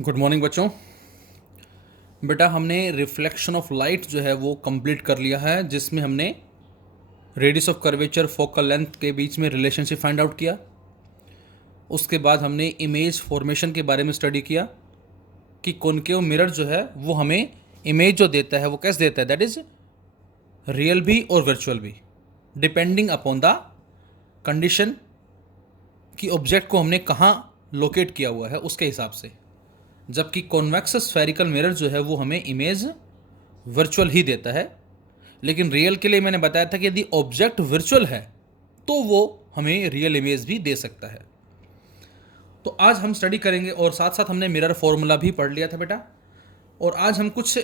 Good morning बच्चों। बेटा हमने रिफ्लेक्शन ऑफ लाइट जो है वो कंप्लीट कर लिया है, जिसमें हमने radius of curvature focal length के बीच में रिलेशनशिप फाइंड आउट किया। उसके बाद हमने इमेज फॉर्मेशन के बारे में स्टडी किया कि कॉनकेव मिरर जो है वो हमें इमेज जो देता है वो कैसे देता है, दैट इज रियल भी और वर्चुअल भी, डिपेंडिंग अपॉन द कंडीशन कि ऑब्जेक्ट को हमने कहाँ लोकेट किया हुआ है उसके हिसाब से। जबकि कॉन्वेक्स स्फेरिकल मिरर जो है वो हमें इमेज वर्चुअल ही देता है। लेकिन रियल के लिए मैंने बताया था कि यदि ऑब्जेक्ट वर्चुअल है तो वो हमें रियल इमेज भी दे सकता है। तो आज हम स्टडी करेंगे और साथ साथ हमने मिरर फॉर्मूला भी पढ़ लिया था बेटा। और आज हम कुछ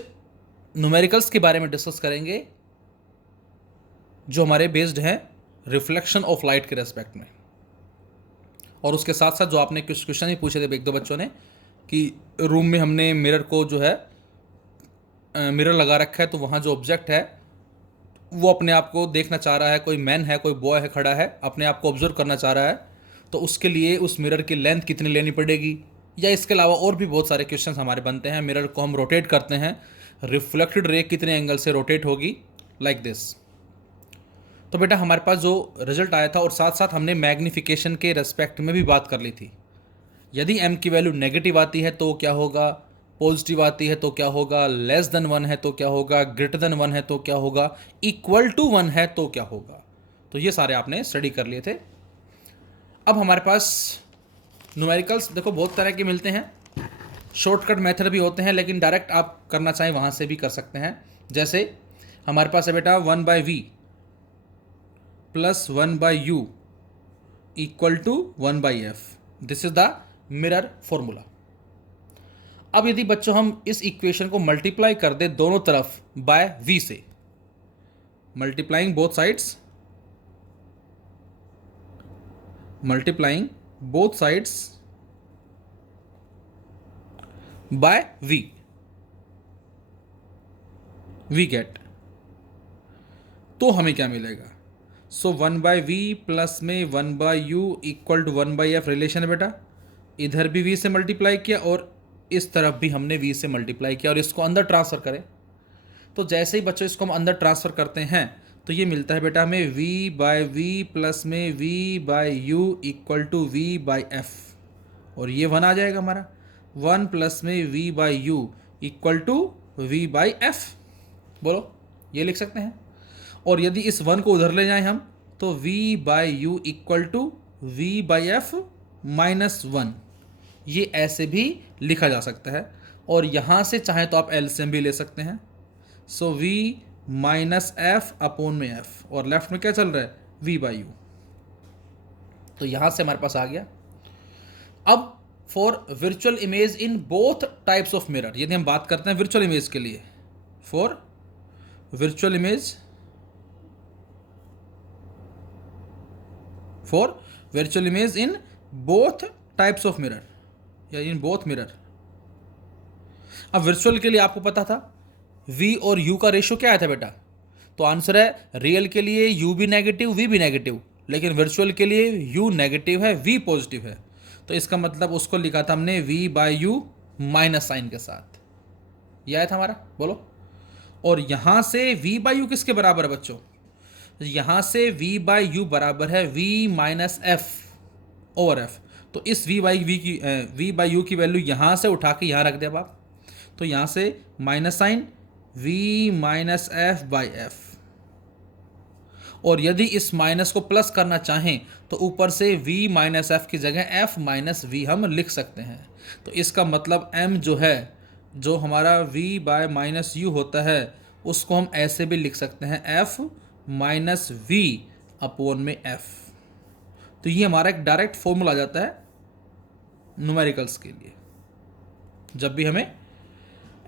न्यूमेरिकल्स के बारे में डिस्कस करेंगे जो हमारे बेस्ड हैं रिफ्लेक्शन ऑफ लाइट के रेस्पेक्ट में। और उसके साथ साथ जो आपने कुछ क्वेश्चन ही पूछे थे एक दो बच्चों ने कि रूम में हमने मिरर को जो है मिरर लगा रखा है, तो वहाँ जो ऑब्जेक्ट है वो अपने आप को देखना चाह रहा है, कोई मैन है कोई बॉय है खड़ा है, अपने आप को ऑब्जर्व करना चाह रहा है, तो उसके लिए उस मिरर की लेंथ कितनी लेनी पड़ेगी। या इसके अलावा और भी बहुत सारे क्वेश्चन हमारे बनते हैं। मिरर को हम रोटेट करते हैं, रिफ्लेक्टेड रे कितने एंगल से रोटेट होगी, लाइक दिस। तो बेटा हमारे पास जो रिजल्ट आया था, और साथ साथ हमने मैग्निफिकेशन के रेस्पेक्ट में भी बात कर ली थी। यदि m की वैल्यू नेगेटिव आती है तो क्या होगा, पॉजिटिव आती है तो क्या होगा, लेस देन 1 है तो क्या होगा, ग्रेटर देन 1 है तो क्या होगा, इक्वल टू 1 है तो क्या होगा। तो ये सारे आपने स्टडी कर लिए थे। अब हमारे पास न्यूमेरिकल्स देखो बहुत तरह के मिलते हैं, शॉर्टकट मेथड भी होते हैं, लेकिन डायरेक्ट आप करना चाहें वहाँ से भी कर सकते हैं। जैसे हमारे पास है बेटा 1/v plus 1/u equal to 1/f। This is the mirror formula. अब यदि बच्चों हम इस इक्वेशन को मल्टीप्लाई कर दे दोनों तरफ बाय v से, multiplying both sides, multiplying both sides by v, we get, तो हमें क्या मिलेगा। सो 1/v प्लस में 1/u equal to 1/f relation है बेटा। इधर भी v से मल्टीप्लाई किया और इस तरफ भी हमने v से मल्टीप्लाई किया, और इसको अंदर ट्रांसफ़र करें। तो जैसे ही बच्चों इसको हम अंदर ट्रांसफ़र करते हैं तो ये मिलता है बेटा हमें v/v प्लस में v/u इक्वल टू v/f, और ये 1 आ जाएगा हमारा। 1 प्लस में v/u इक्वल टू v/f, बोलो ये लिख सकते हैं। और यदि इस 1 को उधर ले जाएं हम तो v/u equal to v/f minus 1, ये ऐसे भी लिखा जा सकता है। और यहाँ से चाहे तो आप एलसीएम भी ले सकते हैं। सो v माइनस एफ अपॉन में f, और लेफ्ट में क्या चल रहा है v/u। तो यहाँ से हमारे पास आ गया। अब for virtual image in both types of mirror, यदि हम बात करते हैं वर्चुअल इमेज के लिए, for virtual image, for virtual image in both types of mirror या इन बोथ मिरर। अब वर्चुअल के लिए आपको पता था v और u का रेशियो क्या आया था बेटा, तो आंसर है रियल के लिए u भी नेगेटिव v भी नेगेटिव, लेकिन वर्चुअल के लिए u नेगेटिव है v पॉजिटिव है। तो इसका मतलब उसको लिखा था हमने v/u माइनस साइन के साथ, यह आया था हमारा, बोलो। और यहाँ से v/u किसके बराबर है बच्चों, यहाँ से v/u बराबर है v minus F over F. तो इस v/u की वैल्यू यहाँ से उठा के यहाँ रख दे अब आप, तो यहाँ से minus sign v minus f by f. और यदि इस माइनस को प्लस करना चाहें तो ऊपर से v माइनस एफ की जगह f माइनस वी हम लिख सकते हैं। तो इसका मतलब m जो है, जो हमारा v बाय माइनस यू होता है, उसको हम ऐसे भी लिख सकते हैं f माइनस वी अपॉन में f। तो ये हमारा एक डायरेक्ट फॉर्मूला आ जाता है न्यूमेरिकल्स के लिए। जब भी हमें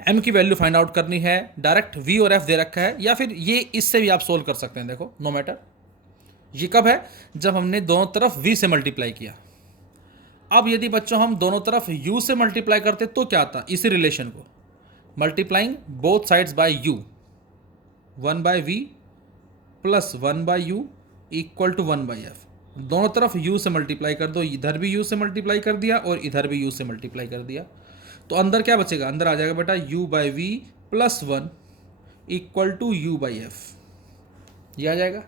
m की वैल्यू फाइंड आउट करनी है, डायरेक्ट v और f दे रखा है, या फिर ये इससे भी आप सोल्व कर सकते हैं। देखो नो मैटर, ये कब है, जब हमने दोनों तरफ v से मल्टीप्लाई किया। अब यदि बच्चों हम दोनों तरफ u से मल्टीप्लाई करते तो क्या आता, इसी रिलेशन को multiplying both sides by u, 1/v plus 1/u equal to 1/f। दोनों तरफ u से मल्टीप्लाई कर दो, इधर भी u से मल्टीप्लाई कर दिया और इधर भी u से मल्टीप्लाई कर दिया। तो अंदर क्या बचेगा, अंदर आ जाएगा बेटा u by v plus one equal to u by f, ये आ जाएगा।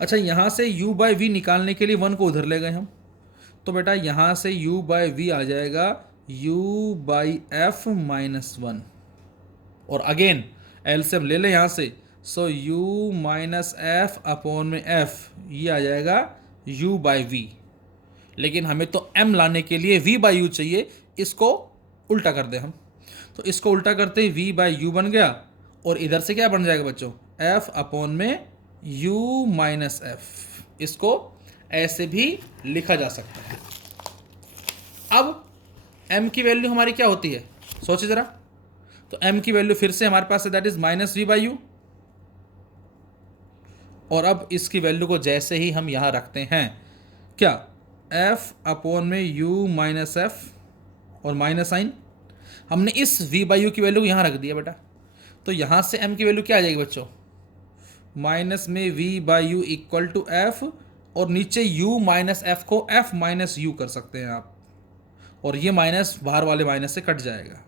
अच्छा, यहाँ से u बाई वी निकालने के लिए वन को उधर ले गए हम, तो बेटा यहाँ से u बाई वी आ जाएगा u by F minus one, और अगेन एलसीएम ले लें यहाँ से, सो u माइनस एफ अपॉन में f, ये आ जाएगा u बाई वी। लेकिन हमें तो m लाने के लिए v बाई यू चाहिए, इसको उल्टा कर दें हम, तो इसको उल्टा करते ही v बाई यू बन गया, और इधर से क्या बन जाएगा बच्चों, f अपॉन में u माइनस एफ, इसको ऐसे भी लिखा जा सकता है। अब m की वैल्यू हमारी क्या होती है, सोचिए ज़रा, तो m की वैल्यू फिर से हमारे पास है, that is minus v by u, और अब इसकी वैल्यू को जैसे ही हम यहाँ रखते हैं, क्या f अपॉन में u माइनस एफ और माइनस साइन, हमने इस v बाई यू की वैल्यू को यहाँ रख दिया बेटा, तो यहाँ से m की वैल्यू क्या आ जाएगी बच्चों, माइनस में v by u equal to f, और नीचे u माइनस एफ को f माइनस यू कर सकते हैं आप, और ये माइनस बाहर वाले माइनस से कट जाएगा,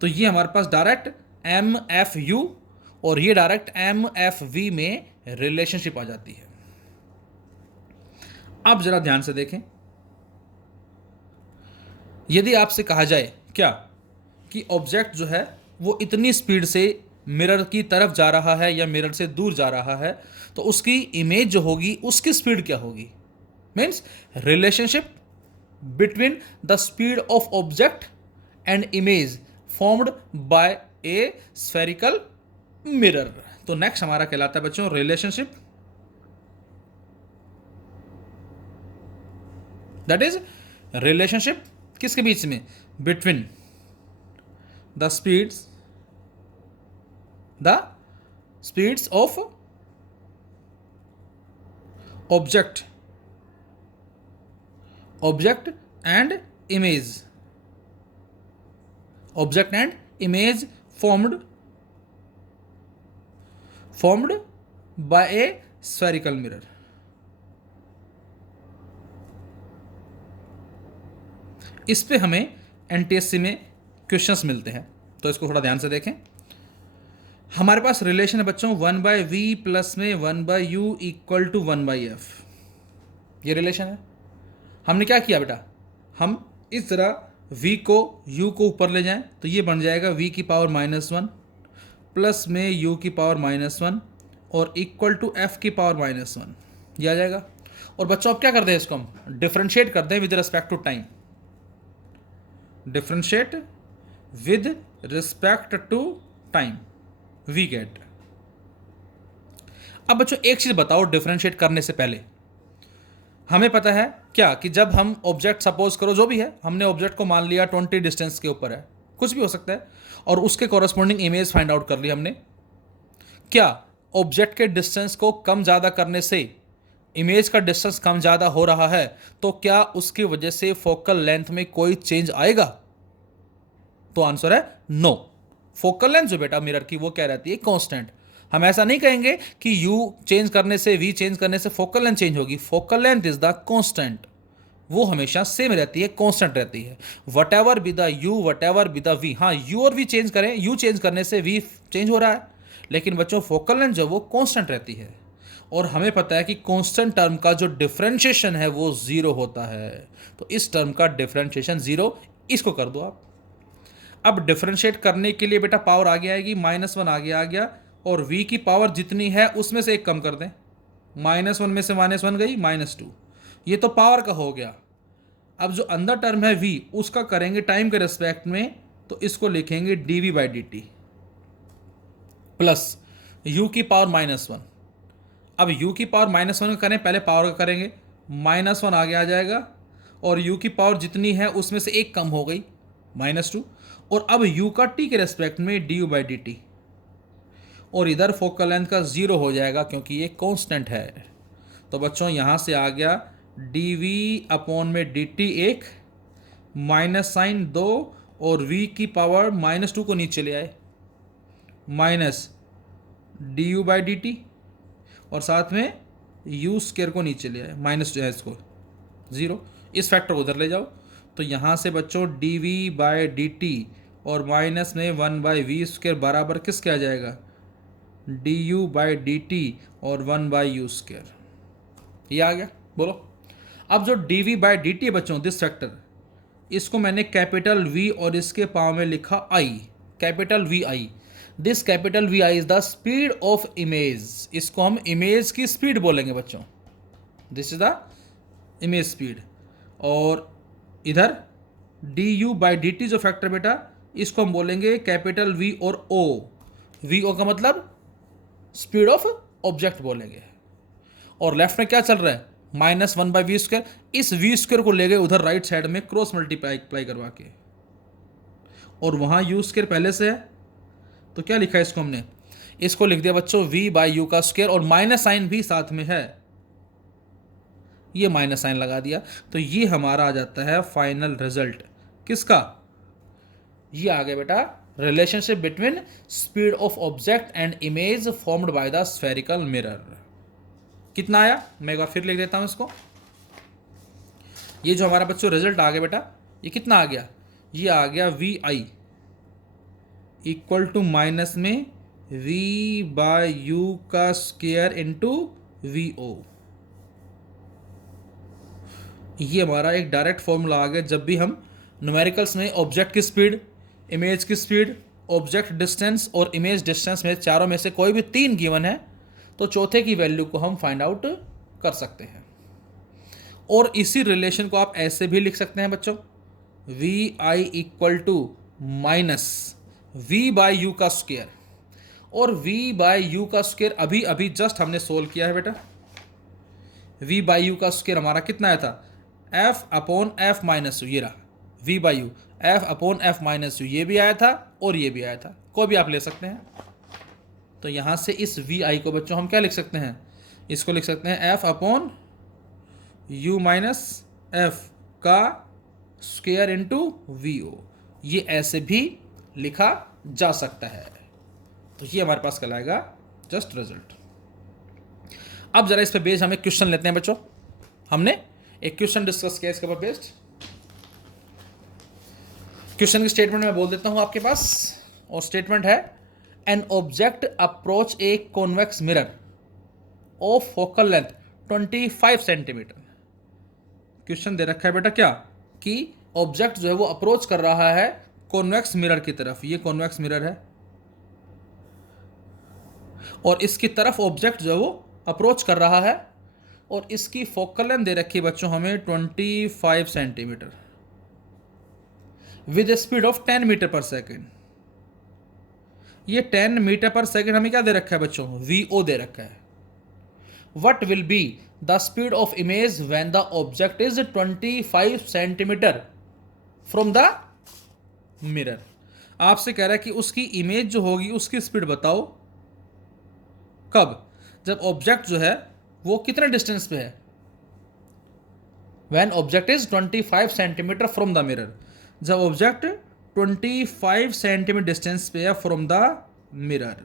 तो ये हमारे पास डायरेक्ट एम एफ यू और ये डायरेक्ट एम एफ वी में रिलेशनशिप आ जाती है। अब जरा ध्यान से देखें, यदि आपसे कहा जाए क्या कि ऑब्जेक्ट जो है वो इतनी स्पीड से मिरर की तरफ जा रहा है या मिरर से दूर जा रहा है, तो उसकी इमेज जो होगी उसकी स्पीड क्या होगी, means relationship between the speed of object and image formed by A spherical mirror. तो नेक्स्ट हमारा कहलाता है बच्चों रिलेशनशिप, दैट इज रिलेशनशिप किसके बीच में, between the speeds of object and image formed by a spherical mirror। इस पे हमें एनटीएससी में क्वेश्चंस मिलते हैं, तो इसको थोड़ा ध्यान से देखें। हमारे पास रिलेशन है बच्चों वन बाई वी प्लस में one by u equal to one by f, ये रिलेशन है। हमने क्या किया बेटा, हम इस तरह v को u को ऊपर ले जाएं, तो ये बन जाएगा v की पावर माइनस वन प्लस में u की पावर माइनस वन और इक्वल टू f की पावर माइनस वन, ये आ जाएगा। और बच्चों अब क्या करते हैं, इसको हम डिफरेंशिएट करते हैं with respect to time, differentiate with respect to time, we get. अब बच्चों एक चीज बताओ, डिफरेंशिएट करने से पहले हमें पता है क्या कि जब हम ऑब्जेक्ट सपोज करो जो भी है, हमने ऑब्जेक्ट को मान लिया 20 डिस्टेंस के ऊपर है, कुछ भी हो सकता है, और उसके कॉरस्पॉन्डिंग इमेज फाइंड आउट कर ली हमने। क्या ऑब्जेक्ट के डिस्टेंस को कम ज़्यादा करने से इमेज का डिस्टेंस कम ज़्यादा हो रहा है, तो क्या उसकी वजह से फोकल लेंथ में कोई चेंज आएगा? तो आंसर है नो। फोकल लेंथ जो बेटा मिरर की वो क्या रहती है, कांस्टेंट। हम ऐसा नहीं कहेंगे कि u चेंज करने से, v चेंज करने से फोकल लेंथ चेंज होगी। Focal length is the constant, वो हमेशा सेम रहती है, कांस्टेंट रहती है। What ever be the u, what ever be the v। हाँ, u और v चेंज करें, u चेंज करने से v चेंज हो रहा है, लेकिन बच्चों फोकल लेंथ जो वो कांस्टेंट रहती है। और हमें पता है कि कांस्टेंट टर्म का जो डिफरेंशिएशन है वो जीरो होता है, तो इस टर्म का डिफरेंशिएशन जीरो, इसको कर दो आप। अब डिफरेंशिएट करने के लिए बेटा पावर आगे आएगी, माइनस वन आगे आ गया, और v की पावर जितनी है उसमें से एक कम कर दें, माइनस वन में से माइनस वन गई, माइनस टू। ये तो पावर का हो गया। अब जो अंदर टर्म है v, उसका करेंगे टाइम के रिस्पेक्ट में, तो इसको लिखेंगे dv by D T plus u की पावर माइनस वन। अब u की पावर माइनस वन करें, पहले पावर का करेंगे, माइनस वन आगे आ जाएगा, और u की पावर जितनी है उसमें से एक कम हो गई, माइनस टू। और अब u का t के रेस्पेक्ट में du बाई डी टी, और इधर फोकल लेंथ का जीरो हो जाएगा क्योंकि ये कांस्टेंट है। तो बच्चों यहाँ से आ गया dv अपॉन में dt एक, माइनस साइन दो, और v की पावर माइनस टू को नीचे ले आए, minus du by D t, और साथ में u स्क्वायर को नीचे ले आए, माइनस जो है इसको जीरो, इस फैक्टर को उधर ले जाओ, तो यहाँ से बच्चों d v by D t और माइनस में 1/v² बराबर किसके आ जाएगा, d you by D t और 1/u²। ये आ गया, बोलो। अब जो d v by D t है बच्चों, दिस फैक्टर, इसको मैंने कैपिटल वी और इसके पाँव में लिखा I, capital V I. This capital V I is the speed of image, इसको हम इमेज की स्पीड बोलेंगे बच्चों, this is the image speed. और इधर D you by D T जो फैक्टर बेटा, इसको हम बोलेंगे कैपिटल वी और ओ, वी ओ का मतलब स्पीड ऑफ ऑब्जेक्ट बोलेंगे। और लेफ्ट में क्या चल रहा है, -1/v²। इस v² को ले गए उधर राइट साइड में क्रॉस मल्टीप्लाई करवा के, और वहां u² पहले से है, तो क्या लिखा है इसको हमने, इसको लिख दिया बच्चों v/u², और माइनस साइन भी साथ में है, ये माइनस साइन लगा दिया। तो ये हमारा आ जाता है फाइनल रिजल्ट किसका, ये आ गया बेटा relationship between speed of object and image formed by the spherical mirror. कितना आया, मैं एक बार फिर लिख देता हूं इसको। ये जो हमारा बच्चों रिजल्ट आ गया बेटा, ये कितना आ गया, ये आ गया v i equal to minus में v/u² इंटू वी ओ। ये हमारा एक डायरेक्ट फॉर्मूला आ गया जब भी हम न्यूमेरिकल्स में ऑब्जेक्ट की स्पीड, इमेज की स्पीड, ऑब्जेक्ट डिस्टेंस और इमेज डिस्टेंस में चारों में से कोई भी 3 गिवन है तो चौथे की वैल्यू को हम फाइंड आउट कर सकते हैं। और इसी रिलेशन को आप ऐसे भी लिख सकते हैं बच्चों, v i equal to minus v/u², और v/u² अभी अभी जस्ट हमने सोल्व किया है बेटा। v/u² हमारा कितना आया था, f/f माइनस यू, ये रहा v/u, f/f माइनस यू, ये भी आया था और ये भी आया था, कोई भी आप ले सकते हैं। तो यहाँ से इस वी आई को बच्चों हम क्या लिख सकते हैं, इसको लिख सकते हैं f/u माइनस f का स्क्वायर इंटू वी ओ, ये ऐसे भी लिखा जा सकता है। तो ये हमारे पास कहलाएगा जस्ट रिजल्ट। अब जरा इस पे बेस्ड हम एक क्वेश्चन लेते हैं बच्चों, हमने एक क्वेश्चन डिस्कस किया इसके ऊपर बेस्ड। क्वेश्चन की स्टेटमेंट मैं बोल देता हूं आपके पास, और स्टेटमेंट है an object approach a convex mirror of focal length 25 centimetre. Question दे रखा है बेटा क्या, कि ऑब्जेक्ट जो है वो अप्रोच कर रहा है कॉन्वेक्स मिरर की तरफ, ये कॉन्वेक्स मिरर है और इसकी तरफ ऑब्जेक्ट जो है वो अप्रोच कर रहा है, और इसकी फोकल लेंथ दे रखी है बच्चों हमें 25 centimeter with speed of 10 meter पर सेकेंड। ये 10 मीटर पर सेकेंड हमें क्या दे रखा है बच्चों, vo दे रखा है। What will be the speed of image when the object is 25 centimetre from the mirror. आपसे कह रहा है कि उसकी इमेज जो होगी उसकी स्पीड बताओ कब, जब ऑब्जेक्ट जो है वो कितने डिस्टेंस पे है, when object is 25 centimetre from the mirror, जब ऑब्जेक्ट 25 सेंटीमीटर डिस्टेंस पे है फ्रॉम द मिरर,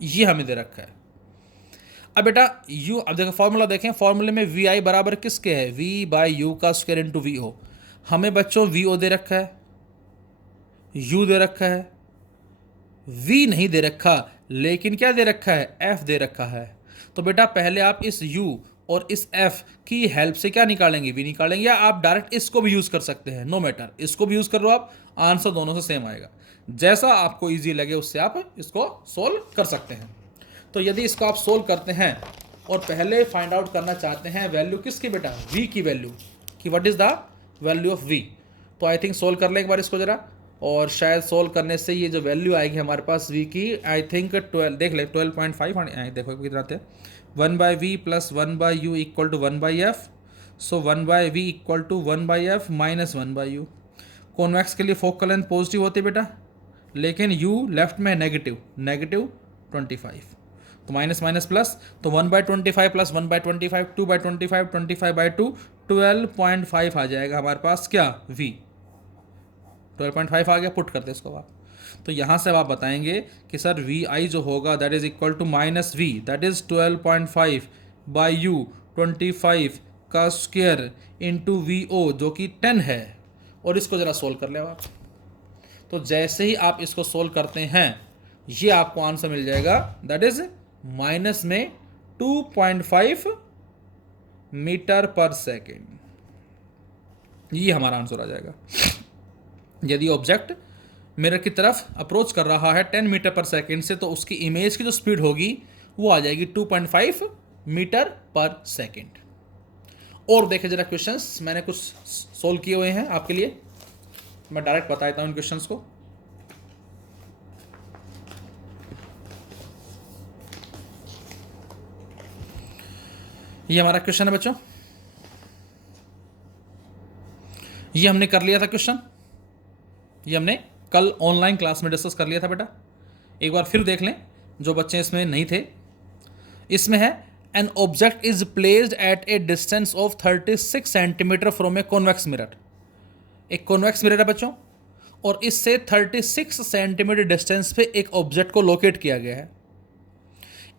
ये हमें दे रखा है। अब बेटा u, अब देखो फॉर्मूला देखें, फॉर्मूले में वी आई बराबर किसके है, v/u² इंटू वी ओ। हमें बच्चों vo दे रखा है, u दे रखा है, v नहीं दे रखा, लेकिन क्या दे रखा है, f दे रखा है। तो बेटा पहले आप इस u और इस f की हेल्प से क्या निकालेंगे, v निकालेंगे, या आप डायरेक्ट इसको भी यूज़ कर सकते हैं, नो मैटर, इसको भी यूज़ कर लो आप, आंसर दोनों से सेम आएगा। जैसा आपको ईजी लगे उससे आप इसको सोल्व कर सकते हैं। तो यदि इसको आप सोल्व करते हैं और पहले फाइंड आउट करना चाहते हैं वैल्यू किसकी बेटा, v की वैल्यू, कि what is the value of v, तो आई थिंक सोल्व कर लें एक बार इसको ज़रा, और शायद सोल्व करने से ये जो वैल्यू आएगी हमारे पास v की, आई थिंक 12, देख ले 12.5, देखो कितना आते हैं, 1/v plus 1/u equal to 1/f, so 1/v equal to 1/f minus 1/u। Convex के लिए फोकल लेंथ पॉजिटिव होती है बेटा, लेकिन u लेफ्ट में नेगेटिव, नेगेटिव 25, तो माइनस माइनस प्लस, तो 1/25 प्लस 1/25, 2/25, 25/2, 12.5 आ जाएगा हमारे पास क्या, v 12.5 आ गया, पुट करते इसको आप। तो यहाँ से अब आप बताएंगे कि सर वी आई जो होगा that is equal to minus v, that is 12.5 by u 25 का स्क्वायर इंटू VO जो कि 10 है, और इसको ज़रा सोल्व कर ले आप। तो जैसे ही आप इसको सोल्व करते हैं ये आपको आंसर मिल जाएगा, दैट इज माइनस में 2.5 मीटर पर सेकेंड। ये हमारा आंसर आ जाएगा। यदि ऑब्जेक्ट मिरर की तरफ अप्रोच कर रहा है 10 मीटर पर सेकेंड से, तो उसकी इमेज की जो स्पीड होगी वो आ जाएगी 2.5 मीटर पर सेकेंड। और देखें जरा क्वेश्चंस मैंने कुछ सोल्व किए हुए हैं आपके लिए, मैं डायरेक्ट बता देता हूं इन क्वेश्चंस को। ये हमारा क्वेश्चन है बच्चों, ये हमने कर लिया था क्वेश्चन, ये हमने कल ऑनलाइन क्लास में डिस्कस कर लिया था बेटा। एक बार फिर देख लें जो बच्चे इसमें नहीं थे। इसमें है an object is placed at a distance of 36 centimetre from A convex mirror. एक कॉन्वेक्स मिरर है बच्चों, और इससे 36 सेंटीमीटर डिस्टेंस पे एक ऑब्जेक्ट को लोकेट किया गया है।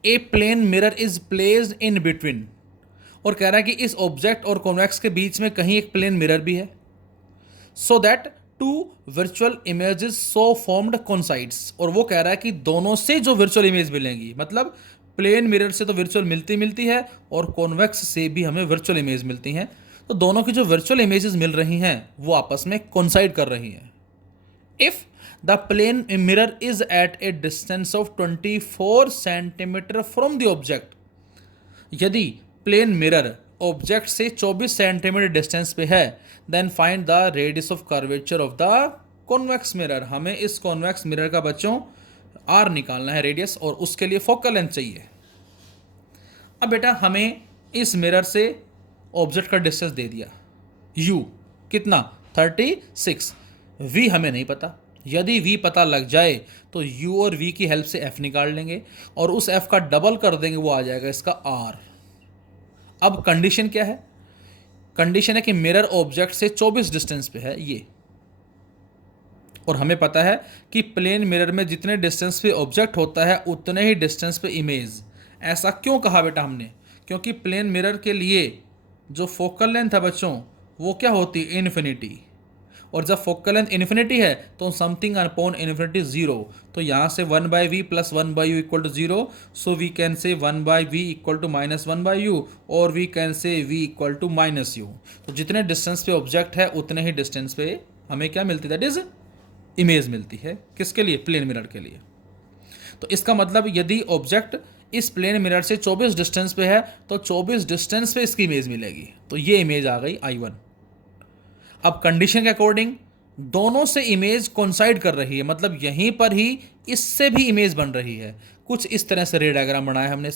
A plane mirror is placed in between, और कह रहा है कि इस ऑब्जेक्ट और कॉन्वेक्स के बीच में कहीं एक प्लेन मिरर भी है, so that two virtual images so formed coincides. और वो कह रहा है कि दोनों से जो वर्चुअल इमेज मिलेंगी, मतलब प्लेन मिरर से तो वर्चुअल मिलती है और कॉन्वेक्स से भी हमें वर्चुअल इमेज मिलती हैं, तो दोनों की जो वर्चुअल इमेजेस मिल रही हैं वो आपस में कोइंसाइड कर रही हैं। If the plane mirror is at a distance of 24 centimeter from the object, यदि प्लेन मिरर ऑब्जेक्ट से 24 सेंटीमीटर डिस्टेंस पे है, then find the radius of curvature of the convex mirror. हमें इस कॉन्वेक्स मिरर का बच्चों R निकालना है, रेडियस, और उसके लिए फोकल लेंथ चाहिए। अब बेटा हमें इस मिरर से ऑब्जेक्ट का डिस्टेंस दे दिया U कितना 36, V हमें नहीं पता। यदि V पता लग जाए तो U और V की हेल्प से F निकाल लेंगे और उस F का डबल कर देंगे, वो आ जाएगा इसका R। अब कंडीशन क्या है? कंडीशन है कि मिरर ऑब्जेक्ट से 24 डिस्टेंस पे है ये, और हमें पता है कि प्लेन मिरर में जितने डिस्टेंस पे ऑब्जेक्ट होता है उतने ही डिस्टेंस पे इमेज। ऐसा क्यों कहा बेटा हमने? क्योंकि प्लेन मिरर के लिए जो फोकल लेंथ है बच्चों वो क्या होती है? इन्फिनिटी। और जब फोकल लेंथ इन्फिनिटी है तो समथिंग अपॉन इन्फिनिटी जीरो, तो यहाँ से 1/v plus 1/u equal to zero, so we can say 1/v equal to minus 1/u, और we can say v equal to minus u। तो जितने डिस्टेंस पे object है उतने ही डिस्टेंस पे हमें क्या मिलती है? दैट इज इमेज मिलती है। किसके लिए? प्लेन मिरर के लिए। तो इसका मतलब यदि ऑब्जेक्ट इस प्लेन मिरर से 24 डिस्टेंस पे है तो 24 डिस्टेंस पे इसकी इमेज मिलेगी। तो ये इमेज आ गई I1। अब कंडीशन के अकॉर्डिंग दोनों से इमेज कोइंसाइड कर रही है, मतलब यहीं पर ही इससे भी इमेज बन रही है। कुछ इस तरह से रे डायग्राम बनाया हमने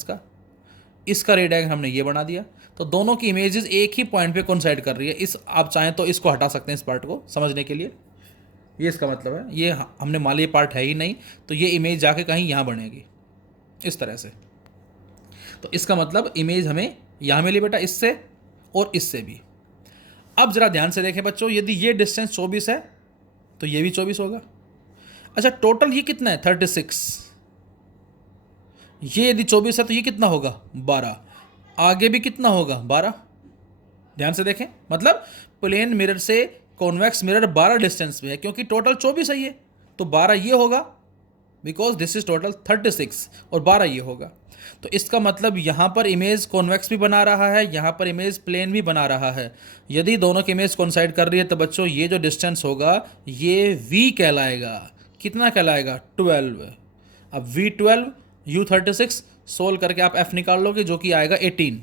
इसका रे डायग्राम हमने ये बना दिया। तो दोनों की इमेजेस एक ही पॉइंट पे कोइंसाइड कर रही है। इस आप चाहें तो इसको हटा सकते हैं इस पार्ट को समझने के लिए। ये इसका मतलब है, ये हमने मान लिया पार्ट है ही नहीं, तो ये इमेज जाके कहीं यहाँ बनेगी इस तरह से। तो इसका मतलब इमेज हमें यहाँ मिली बेटा, इससे और इससे भी। अब जरा ध्यान से देखें बच्चों, यदि ये डिस्टेंस 24 है तो ये भी 24 होगा। अच्छा टोटल ये कितना है? 36। ये यदि 24 है तो ये कितना होगा? 12। आगे भी कितना होगा? 12। ध्यान से देखें, मतलब प्लेन मिरर से कॉन्वेक्स मिरर 12 डिस्टेंस पे है, क्योंकि टोटल 24 है ये, तो 12 ये होगा, बिकॉज दिस इज टोटल 36, और 12 ये होगा। तो इसका मतलब यहाँ पर इमेज कॉन्वेक्स भी बना रहा है, यहाँ पर इमेज प्लेन भी बना रहा है। यदि दोनों की इमेज कोइंसाइड कर रही है तो बच्चों ये जो डिस्टेंस होगा ये V कहलाएगा। कितना कहलाएगा? 12। अब V12 U36 सोल्व करके आप F निकाल लोगे जो कि आएगा 18।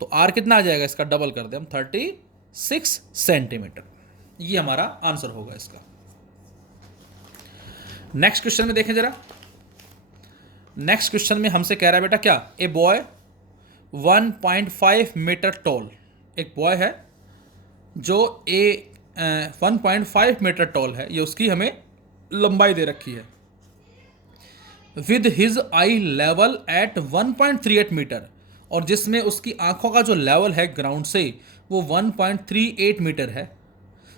तो R कितना आ जाएगा? इसका डबल कर दे हम, 36 सेंटीमीटर। ये हमारा आंसर होगा इसका। नेक्स्ट क्वेश्चन में देखें जरा। नेक्स्ट क्वेश्चन में हमसे कह रहा है बेटा क्या? ए बॉय 1.5 मीटर टॉल, एक बॉय है जो 1.5 मीटर टॉल है, ये उसकी हमें लंबाई दे रखी है, with his eye level at 1.38 meter, और जिसमें उसकी आंखों का जो लेवल है ग्राउंड से वो 1.38 मीटर है।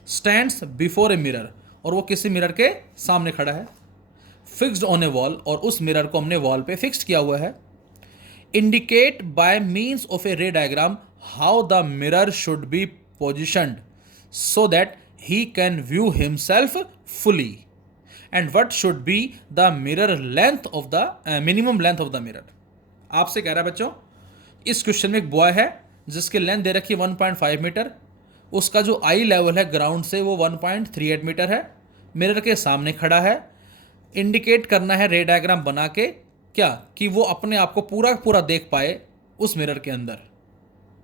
स्टैंड्स बिफोर ए मिरर, और वो किसी मिरर के सामने खड़ा है। फिक्स्ड ऑन ए वॉल, और उस मिरर को हमने वॉल पे फिक्स्ड किया हुआ है। इंडिकेट बाय मीन्स ऑफ ए रे diagram how the mirror should be positioned so that he can view himself fully and what should be the mirror length of the minimum length of the mirror. आपसे कह रहा है बच्चों, इस question में एक boy है जिसकी लेंथ दे रखी है 1.5 मीटर, उसका जो आई लेवल है ग्राउंड से वो 1.38 मीटर है, मिरर के सामने खड़ा है, इंडिकेट करना है रे डायग्राम बना के क्या कि वो अपने आप को पूरा पूरा देख पाए उस मिरर के अंदर।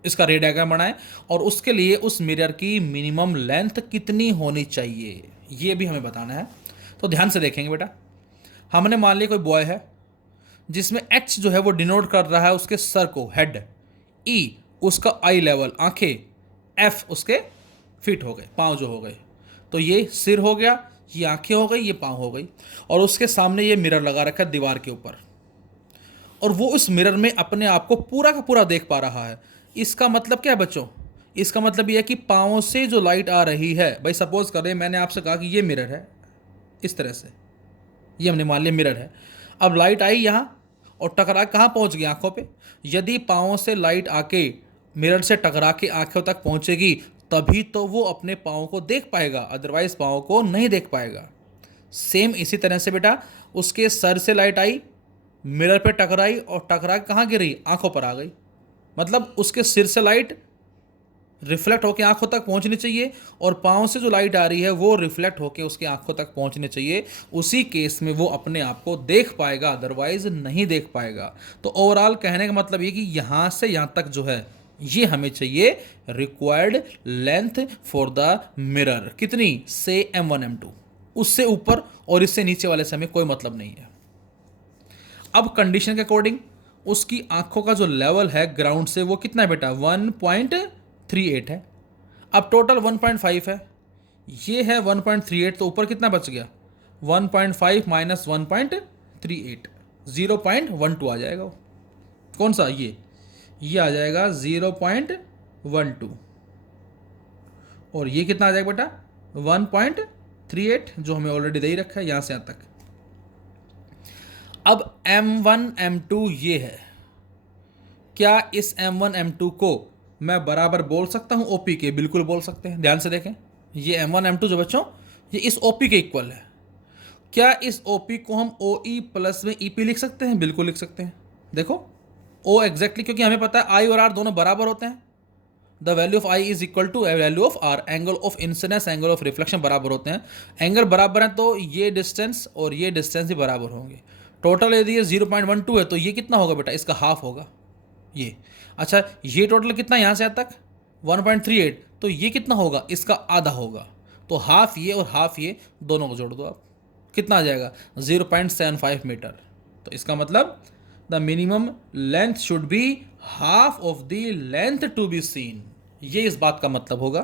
इसका रे डायग्राम बनाए और उसके लिए उस मिरर की मिनिमम लेंथ कितनी होनी चाहिए ये भी हमें बताना है। तो ध्यान से देखेंगे बेटा, हमने मान लिया कोई बॉय है जिसमें एच जो है वो डिनोट कर रहा है उसके सर को, हेड, ई उसका आई लेवल आंखें, एफ उसके फीट हो गए, पाँव जो हो गए, तो ये सिर हो गया, ये आंखें हो गई, ये पाँव हो गई, और उसके सामने ये मिरर लगा रखा है दीवार के ऊपर, और वो उस मिरर में अपने आप को पूरा का पूरा देख पा रहा है। इसका मतलब क्या है बच्चों? इसका मतलब ये है कि पाँव से जो लाइट आ रही है, भाई सपोज करें मैंने आपसे कहा कि ये मिरर है, इस तरह से ये हमने मान लिया मिरर है, अब लाइट आई यहाँ और टकरा कहाँ पहुँच गई? आंखों पे। यदि पाँव से लाइट आके मिरर से टकरा के आंखों तक पहुँचेगी तभी तो वो अपने पाँव को देख पाएगा, अदरवाइज पाँव को नहीं देख पाएगा। सेम इसी तरह से बेटा, उसके सर से लाइट आई, मिरर पे टकराई और टकरा के कहाँ गिरी? आंखों पर आ गई। मतलब उसके सिर से लाइट रिफ्लेक्ट होकर आंखों तक पहुंचनी चाहिए और पाँव से जो लाइट आ रही है वो रिफ्लेक्ट होकर उसकी आंखों तक पहुंचनी चाहिए। उसी केस में वो अपने आप को देख पाएगा, अदरवाइज नहीं देख पाएगा। तो ओवरऑल कहने का मतलब ये कि यहाँ से यहाँ तक जो है ये हमें चाहिए required length for the mirror. कितनी? से M1 M2। उससे ऊपर और इससे नीचे वाले से हमें कोई मतलब नहीं है। अब कंडीशन के अकॉर्डिंग उसकी आंखों का जो लेवल है ग्राउंड से वो कितना है बेटा? 1.38 है। अब टोटल 1.5 है, ये है 1.38, तो ऊपर कितना बच गया? 1.5 माइनस 1.38, 0.12 आ जाएगा वो। कौन सा? ये आ जाएगा 0.12, और ये कितना आ जाएगा बेटा? 1.38, जो हमें ऑलरेडी दे ही रखा है यहाँ से यहाँ तक। अब M1 M2 ये है, क्या इस M1 M2 को मैं बराबर बोल सकता हूँ OP के? बिल्कुल बोल सकते हैं। ध्यान से देखें, ये M1 M2 जो बच्चों ये इस OP के इक्वल है। क्या इस OP को हम OE प्लस में EP लिख सकते हैं? बिल्कुल लिख सकते हैं। देखो O एग्जैक्टली, क्योंकि हमें पता है I और R दोनों बराबर होते हैं। The value of I is equal to value of R, angle of incidence angle of reflection बराबर होते हैं। एंगल बराबर है तो ये डिस्टेंस और ये डिस्टेंस भी बराबर होंगे। टोटल यदि ये 0.12 है तो ये कितना होगा बेटा? इसका हाफ होगा ये। अच्छा, ये टोटल कितना यहाँ से यहाँ तक? 1.38, तो ये कितना होगा? इसका आधा होगा। तो हाफ ये और हाफ ये दोनों को जोड़ दो आप, कितना आ जाएगा? 0.75 मीटर। तो इसका मतलब the minimum length should be half of the length to be seen. ये इस बात का मतलब होगा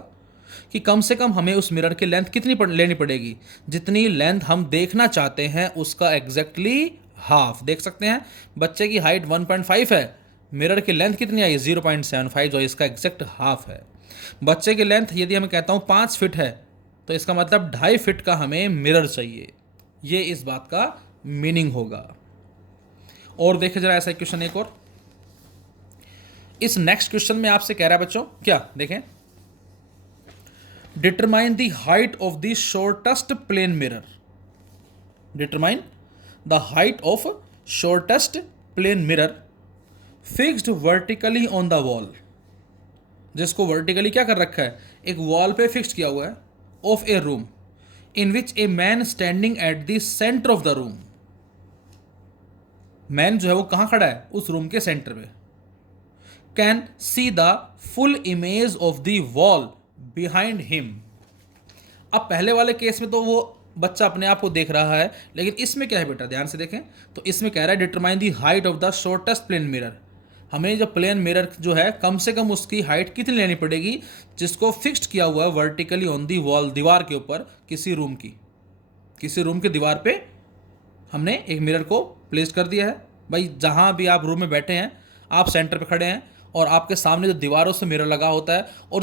कि कम से कम हमें उस मिरर की लेंथ कितनी लेनी पड़ेगी? जितनी लेंथ हम देखना चाहते हैं उसका एग्जैक्टली हाफ। देख सकते हैं बच्चे की हाइट 1.5 है, मिरर की लेंथ कितनी आई? 0.75, जो इसका एग्जैक्ट हाफ है। बच्चे की लेंथ यदि मैं कहता हूँ 5 फीट है तो इसका मतलब 2.5 फीट का हमें मिरर चाहिए। ये इस बात का मीनिंग होगा। और देखे जरा ऐसा क्वेश्चन एक और, इस नेक्स्ट क्वेश्चन में आपसे कह रहा है बच्चों क्या? देखें, determine the height of the shortest plane mirror. Determine the height of shortest plane mirror fixed vertically on the wall, जिसको वर्टिकली क्या कर रखा है? एक वॉल पे फिक्स किया हुआ है, of A room in which a man standing at the centre of the room. Man जो है वो कहां खड़ा है? उस रूम के सेंटर पे। Can see the full image of the wall behind him. अब पहले वाले केस में तो वो बच्चा अपने आप को देख रहा है, लेकिन इसमें क्या है बेटा? ध्यान से देखें तो इसमें कह रहा है determine the height of the shortest plane mirror. हमें जो प्लेन मिरर जो है कम से कम उसकी हाइट कितनी लेनी पड़ेगी जिसको फिक्स्ड किया हुआ है वर्टिकली ऑन दी वॉल, दीवार के ऊपर, किसी रूम की दीवार पे हमने एक मिरर को प्लेस कर दिया है। भाई जहाँ भी आप रूम में बैठे हैं, आप सेंटर पे खड़े हैं और आपके सामने जो दीवारों से मिरर लगा होता है और जो